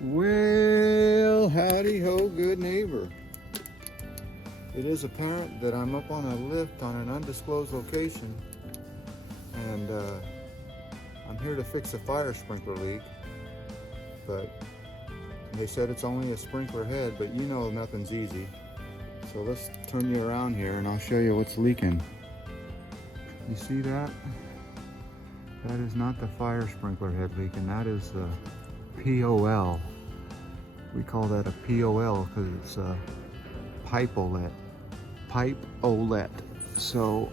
Well, howdy ho, good neighbor. It is apparent that I'm up on a lift on an undisclosed location, and I'm here to fix a fire sprinkler leak, but they said it's only a sprinkler head, but you know nothing's easy. So let's turn you around here and I'll show you what's leaking. You see that? That is not the fire sprinkler head leaking, that is the POL. We call that a POL because it's a pipe olet. So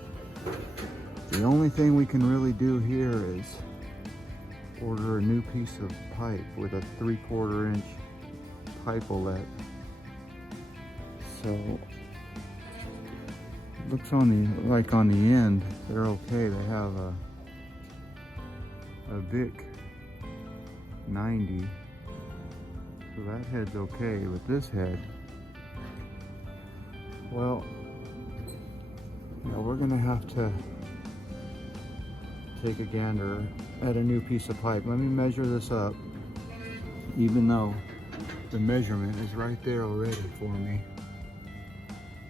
the only thing we can really do here is order a new piece of pipe with a 3/4 inch pipe olet. So it looks like on the end they're okay. They have a Vic 90. So that head's okay, but this head, well, we're gonna have to take a gander at a new piece of pipe. Let me measure this up, even though the measurement is right there already for me.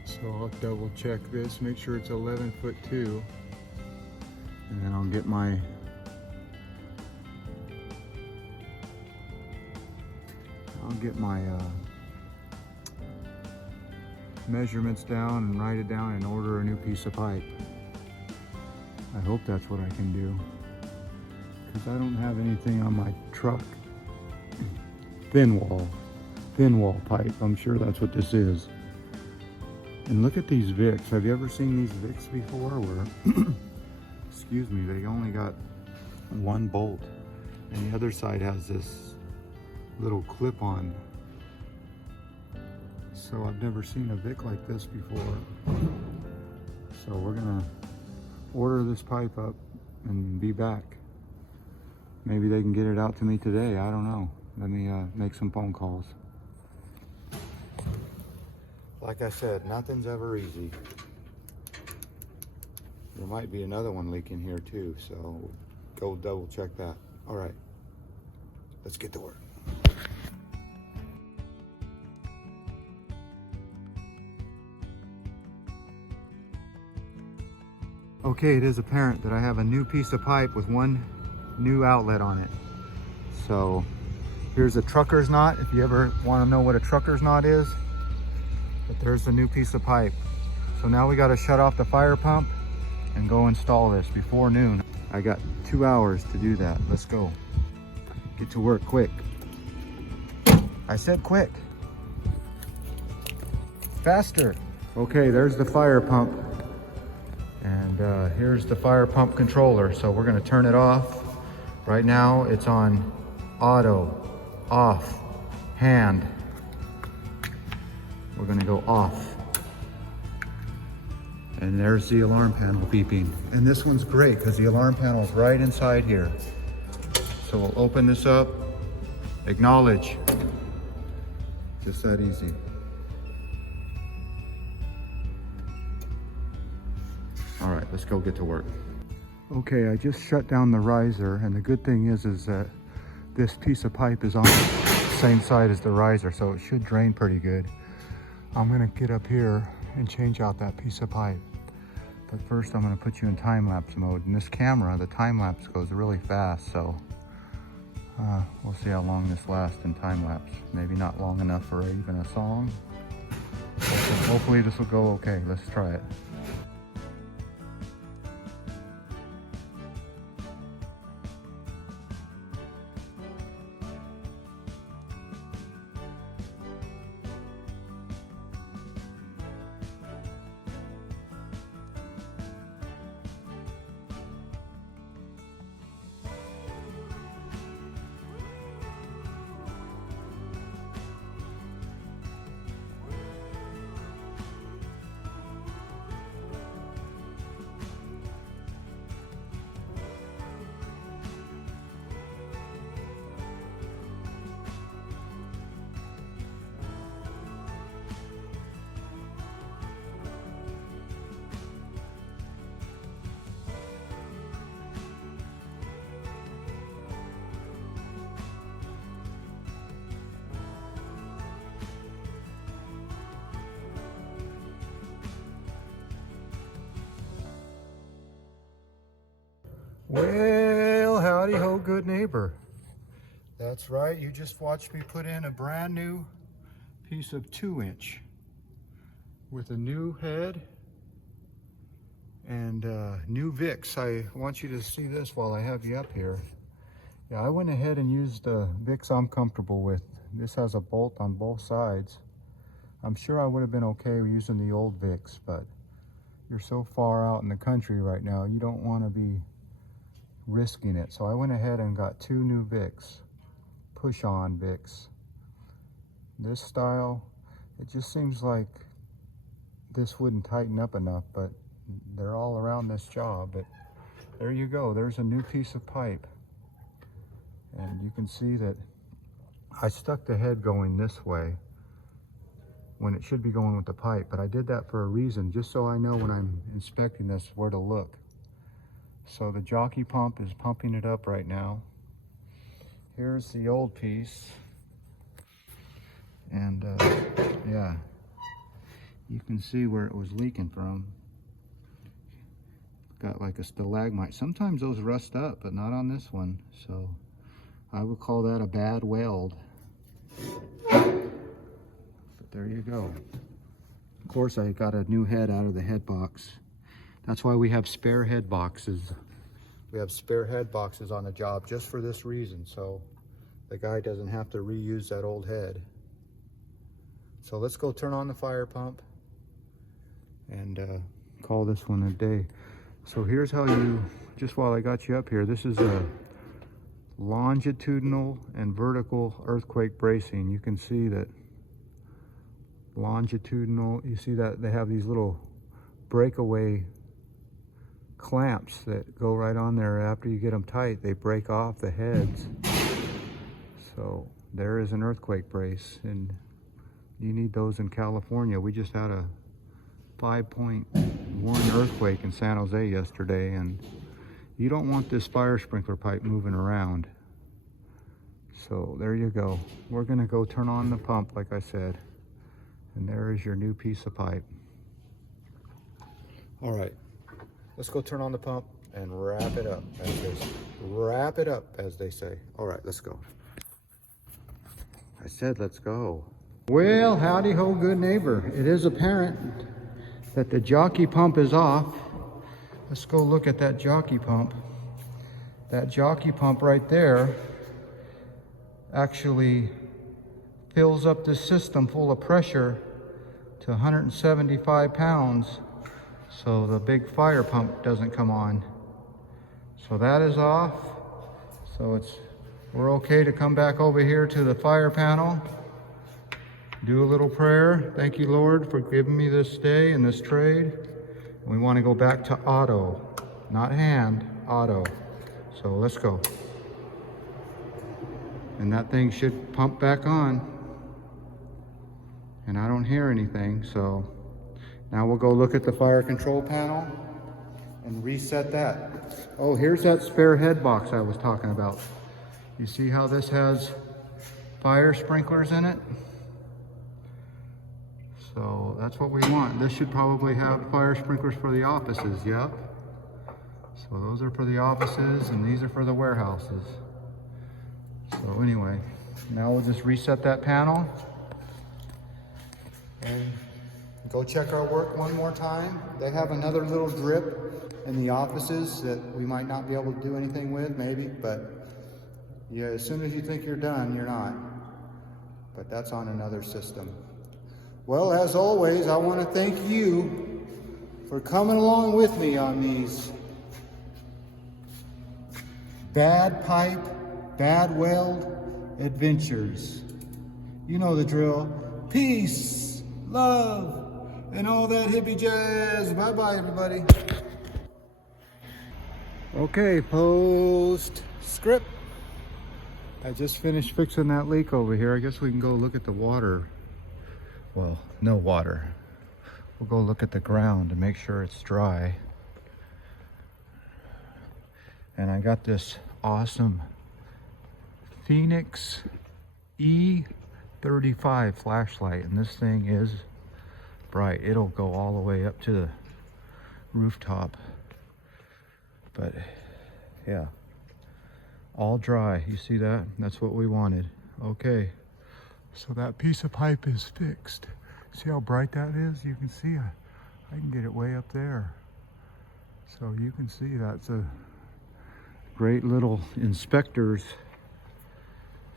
So I'll double check this, make sure it's 11'2", and then I'll get my measurements down and write it down and order a new piece of pipe. I hope that's what I can do, because I don't have anything on my truck. Thin wall pipe. I'm sure that's what this is. And look at these Vicks. Have you ever seen these Vicks before where excuse me, they only got one bolt and the other side has this little clip on? So I've never seen a Vic like this before. So we're gonna order this pipe up and be back. Maybe they can get it out to me today, I don't know. Let me make some phone calls. Like I said, nothing's ever easy. There might be another one leaking here too, so go double check that. All right, let's get to work. Okay, it is apparent that I have a new piece of pipe with one new outlet on it. So here's a trucker's knot, if you ever want to know what a trucker's knot is. But there's the new piece of pipe. So now we got to shut off the fire pump and go install this before noon. I got 2 hours to do that. Let's go. Get to work quick. I said quick. Faster. Okay, there's the fire pump. And here's the fire pump controller. So we're gonna turn it off. Right now it's on auto, off, hand. We're gonna go off. And there's the alarm panel beeping. And this one's great because the alarm panel is right inside here. So we'll open this up, acknowledge. Just that easy. All right, let's go get to work. Okay, I just shut down the riser, and the good thing is that this piece of pipe is on the same side as the riser, so it should drain pretty good. I'm gonna get up here and change out that piece of pipe. But first I'm gonna put you in time-lapse mode. And this camera, the time-lapse goes really fast, so we'll see how long this lasts in time-lapse. Maybe not long enough for even a song. Hopefully this will go okay. Let's try it. Well, howdy ho, good neighbor. That's right, you just watched me put in a brand new piece of 2-inch with a new head and new Vicks. I want you to see this while I have you up here. Yeah, I went ahead and used the Vicks I'm comfortable with. This has a bolt on both sides. I'm sure I would have been okay using the old Vicks, but you're so far out in the country right now, you don't want to be risking it. So I went ahead and got 2 new Vicks, push-on Vicks. This style, it just seems like this wouldn't tighten up enough, but they're all around this job. But there you go, there's a new piece of pipe. And you can see that I stuck the head going this way when it should be going with the pipe, but I did that for a reason, just so I know when I'm inspecting this where to look. So the jockey pump is pumping it up right now. Here's the old piece. And yeah, you can see where it was leaking from. Got like a stalagmite. Sometimes those rust up, but not on this one. So I would call that a bad weld. But there you go. Of course, I got a new head out of the head box. That's why we have spare head boxes. We have spare head boxes on the job just for this reason, so the guy doesn't have to reuse that old head. So let's go turn on the fire pump and call this one a day. So here's how you, just while I got you up here, this is a longitudinal and vertical earthquake bracing. You can see that longitudinal, you see that they have these little breakaway clamps that go right on there. After you get them tight, they break off the heads. So there is an earthquake brace, and you need those in California. We just had a 5.1 earthquake in San Jose yesterday, and you don't want this fire sprinkler pipe moving around. So there you go. We're gonna go turn on the pump like I said, and there is your new piece of pipe. All right, let's go turn on the pump and wrap it up, as they say. Wrap it up, as they say. All right, let's go. I said let's go. Well, howdy ho, good neighbor. It is apparent that the jockey pump is off. Let's go look at that jockey pump. That jockey pump right there actually fills up this system full of pressure to 175 pounds, so the big fire pump doesn't come on. So that is off. So we're okay to come back over here to the fire panel, do a little prayer. Thank you, Lord, for giving me this day and this trade. We want to go back to auto, not hand, auto. So let's go. And that thing should pump back on. And I don't hear anything, so now we'll go look at the fire control panel and reset that. Oh, here's that spare head box I was talking about. You see how this has fire sprinklers in it? So that's what we want. This should probably have fire sprinklers for the offices, yep. So those are for the offices and these are for the warehouses. So anyway, now we'll just reset that panel and go check our work one more time. They have another little drip in the offices that we might not be able to do anything with, maybe, but yeah, as soon as you think you're done, you're not. But that's on another system. Well, as always, I want to thank you for coming along with me on these bad pipe, bad weld adventures. You know the drill. Peace, love, and all that hippie jazz. Bye-bye, everybody. Okay, postscript. I just finished fixing that leak over here. I guess we can go look at the water. Well, no water. We'll go look at the ground to make sure it's dry. And I got this awesome Phoenix E35 flashlight, and this thing is bright. It'll go all the way up to the rooftop. But Yeah. All dry. You see that? That's what we wanted. Okay. So that piece of pipe is fixed. See how bright that is? You can see I can get it way up there. So you can see that's a great little inspector's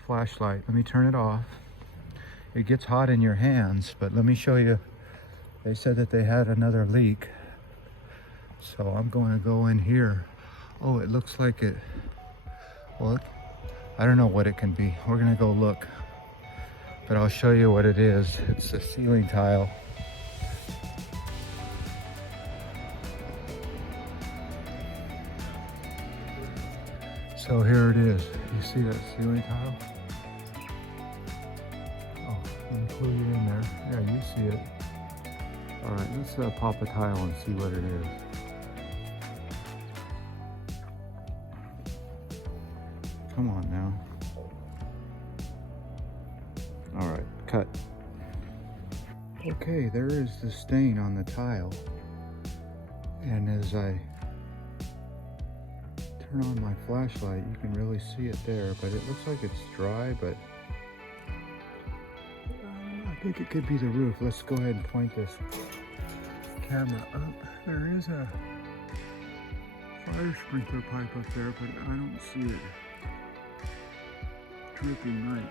flashlight. Let me turn it off. It gets hot in your hands, but let me show you. They said that they had another leak. So I'm going to go in here. Oh, it looks like it. Well, I don't know what it can be. We're going to go look. But I'll show you what it is. It's a ceiling tile. So here it is. You see that ceiling tile? Oh, let me clue you in there. Yeah, you see it. All right, let's pop a tile and see what it is. Come on now. All right, cut. Okay, there is the stain on the tile. And as I turn on my flashlight, you can really see it there, but it looks like it's dry, but I think it could be the roof. Let's go ahead and point this camera up. There is a fire sprinkler pipe up there, but I don't see it dripping right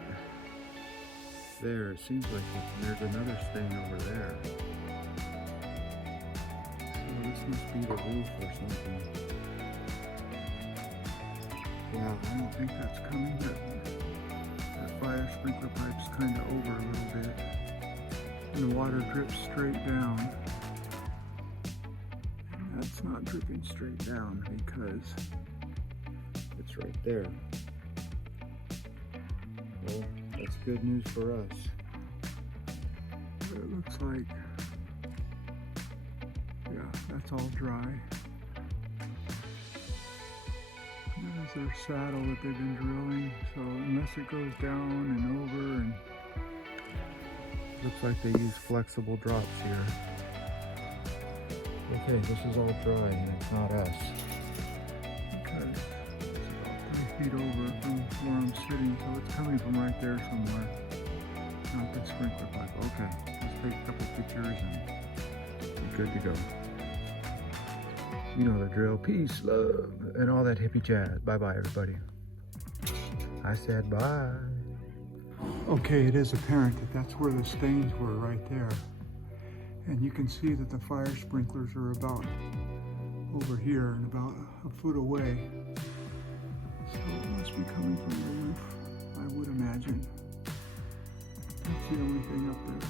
there. It seems like there's another stain over there. So this must be the roof or something. Yeah, I don't think that's coming, but that fire sprinkler pipe's kind of over a little bit. And the water drips straight down. And that's not dripping straight down because it's right there. Well, that's good news for us. But it looks like, yeah, that's all dry. There's their saddle that they've been drilling, so unless it goes down and over, and looks like they use flexible drops here. Okay, this is all dry and it's not us. Okay, it's about 3 feet over from where I'm sitting, so it's coming from right there somewhere. Not the sprinkler pipe. Okay, let's take a couple pictures and we're good to go. You know the drill. Peace, love, and all that hippie jazz. Bye-bye, everybody. I said bye. Okay, it is apparent that that's where the stains were, right there. And you can see that the fire sprinklers are about over here and about a foot away. So it must be coming from the roof, I would imagine. That's the only thing up there.